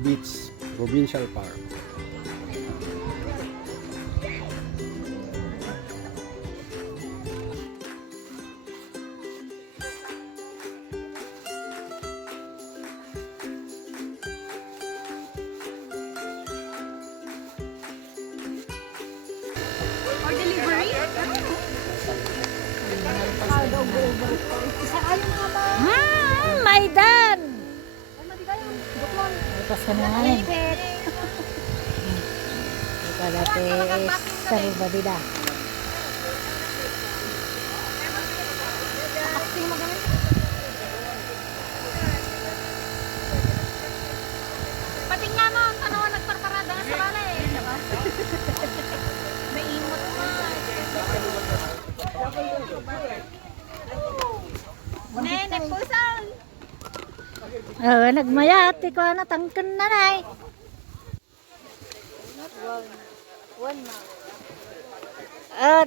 Beach Provincial Park. Or delivery? Maidan! Lepas ka na nga yun. Ito dati sa Ribadida. Pati nga mo, tanawa nagparparada sa bala eh. Diba? May imot pa. Nene, pusan! Nagmayat, ikaw na tangkan na na eh.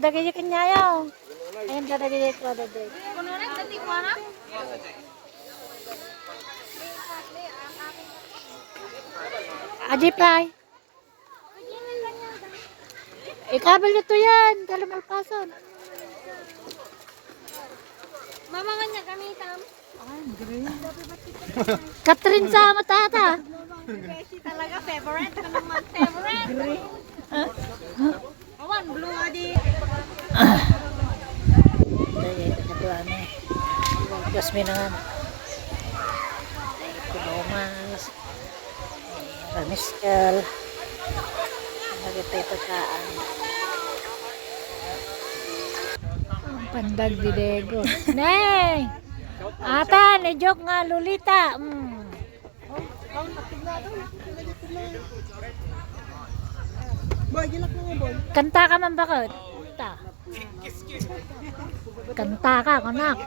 Dagay yung kanyayaw. Ayun ka dagay ko dagay. Kuno rin, dati ko na? Ajipay. Ikabel nito yan, kalamalpason. Mama nga niya gamitam. Catherine sa matata. Beshi talaga, favorite. Ano naman, favorite. Awan, blue adi. Dagay ito kadua ni. Plus minangan. Ay, kulomas. Ramiskal. Nagitay pagkaan. Ang pandag di Dego. Neng! Ata, ni-joke nga Lolita. Kanta ka man bakit? Kanta ka, kanak.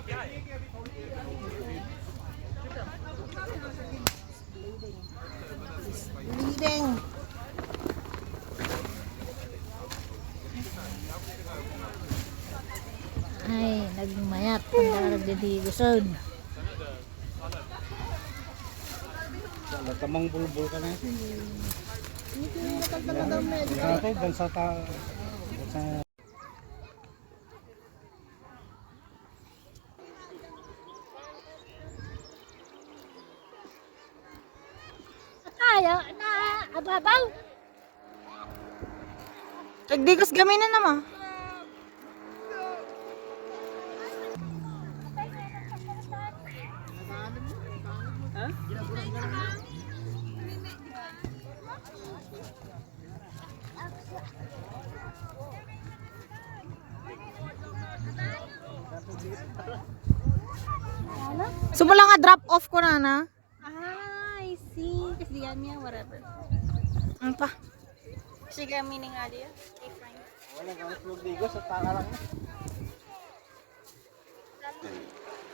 Bleeding. Ay, nagmayat. Ang nagdidigusod. Tamang bulbul ka na yun. Ito, bansa ta... Bansa... Tayo na ababaw. Nagdigos gaminan naman. So mo lang nga drop off ko na. I see. Kasi yan niya, whatever. Ano pa? Sige, meaning nga diya. Okay, fine. Wala kang flugdigos at taka lang.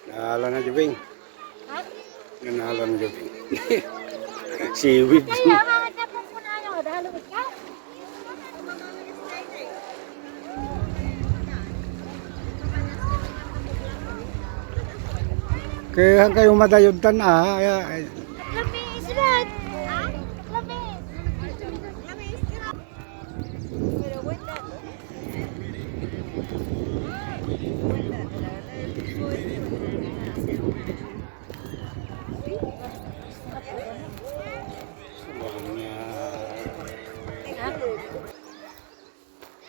Nahala na Jubing. Ha? Nahala na Jubing. Seaweed. Kaya mga kapag ko na yung adalawit ka. Kaya kayo madayod tan Lamis, Rod. Ha? Lamis.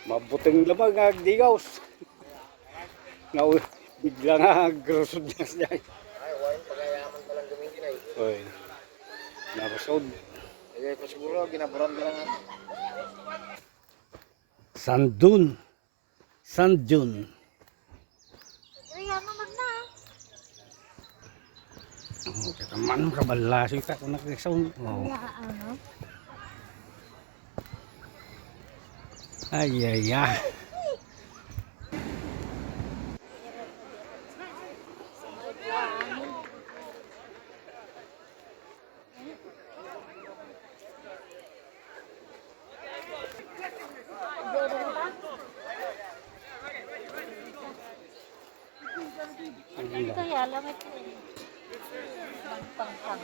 Mabuting lamang agdigaws. Nga bigla nga agrosod na siya. Ay, wala pagayaman palang gamitin ay. Oy. Narosod. Eh, pasiguro ginaburan ka lang. Sandun. Sandun. Kaya naman na. Oh, kataman kabalasyo ta kung nagresound. Oh. Kaya ano? Ay ay ay. Kaya lang ito. Pang-pang.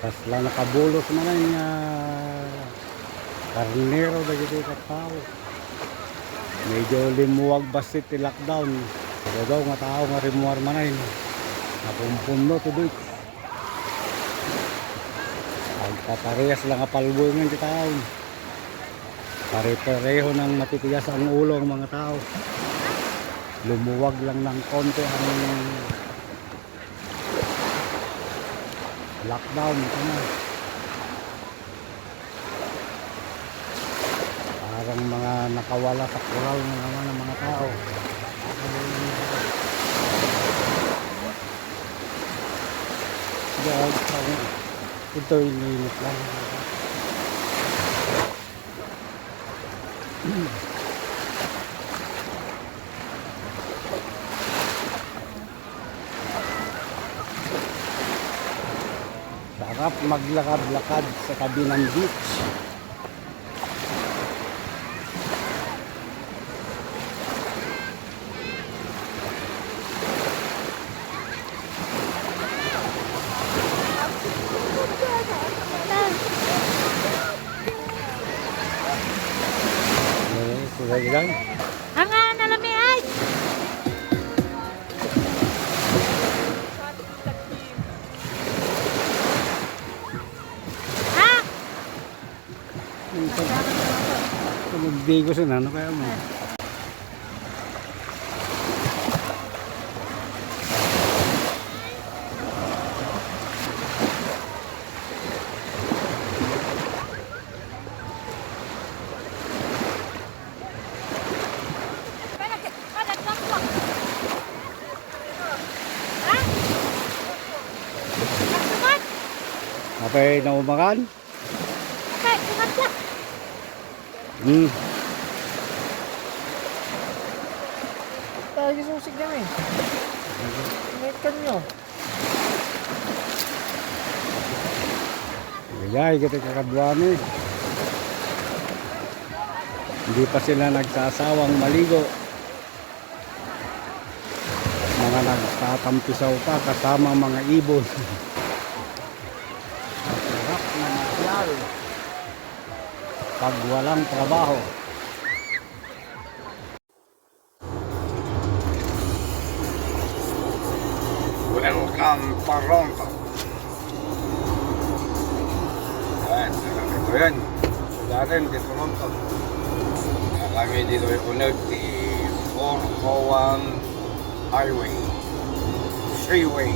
Tas lang nakabulos man nga karnero dagiti ka tao. Medyo limuwag basit ti lockdown. Pero daw nga tao nga rimuar manay. Napumpuno to doy. Ang paparehas lang apalboy ng tao. Pare-pareho ng matitigas ang ulo ng mga tao. Lumuwag lang ng konti ang lockdown ito na. Parang mga nakawala sa kural na naman ng mga tao. Ito iniinit lang. Sarap maglakad-lakad sa tabi ng beach. Lang. Hanga na lami ay. Ha? Nagdigo sa ano kaya mo? Apay na umakan? Okay, sumat lang. Tayo susig namin. Mekan nyo. Gayay, kita kakadwaan eh. Hindi pa sila nagsasawang maligo. Mga nagtatampisaw pa kasama mga ibon. Sarap na masyal pag walang trabaho. Welcome Toronto. Ayan, ito yan. Darin di Toronto. Kami dito ay unag di 401 Highway Freeway.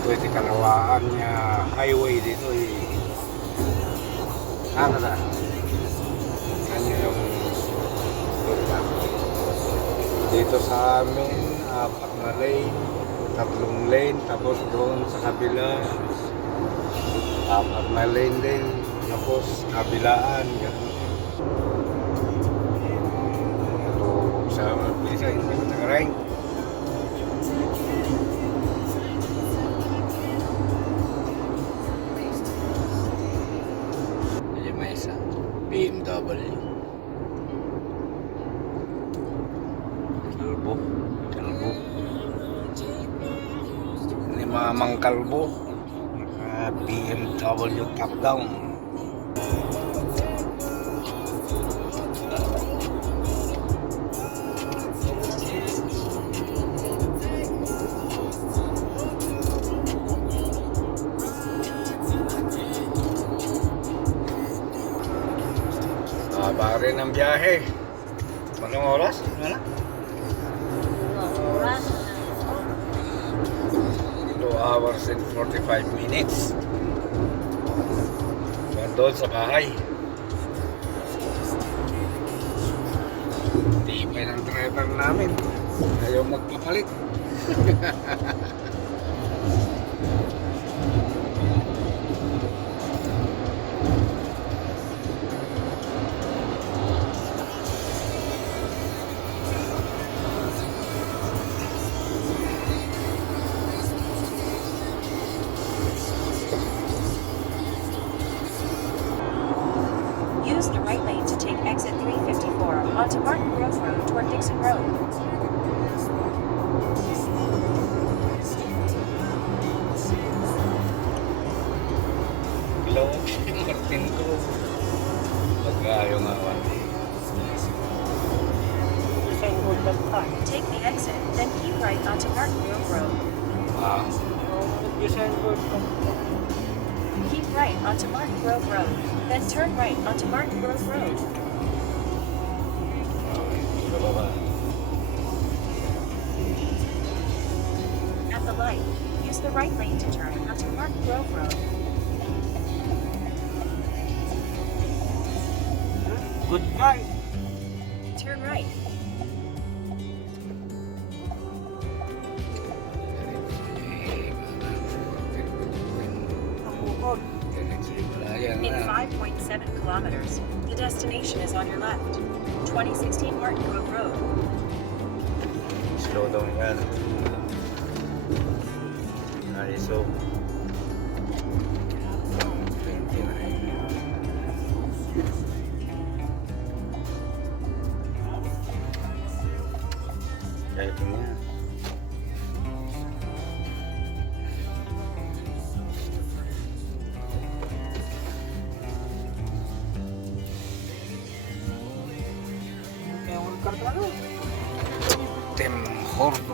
Ito iti kalawaan niya highway dito ay Canada. Yan yung lugar. Dito sa amin 4 na lane, 3 lane, tapos doon sa kabila 4 na lane din, tapos kabilaan ganun. Ito sa bisa sa Tagaray. Jadi may isa BMW. Kalbo. Ini Mamang Kalbo. BMW top down. Haba rin ang biyahe. Anong oras? Ano? Oras. 2 hours and 45 minutes. Doon sa bahay. Tibay ng driver namin. Ayaw magpapalit. onto Martin Grove Road toward Dixon Road. Hello, Martin ko. Pag-ayaw nga ako. Take the exit, then keep right onto Martin Grove Road. Ah, Keep right onto Martin Grove Road, then turn right onto Martin Grove Road. iba ba ba? At the light, use the right lane to turn onto Martin Grove Road. Goodbye. Turn right. In 5.7 kilometers, the destination is on your left. 2016 Martin Grove Road. Slow down yan. ISO. 29. Driving niya. Tim Hortons.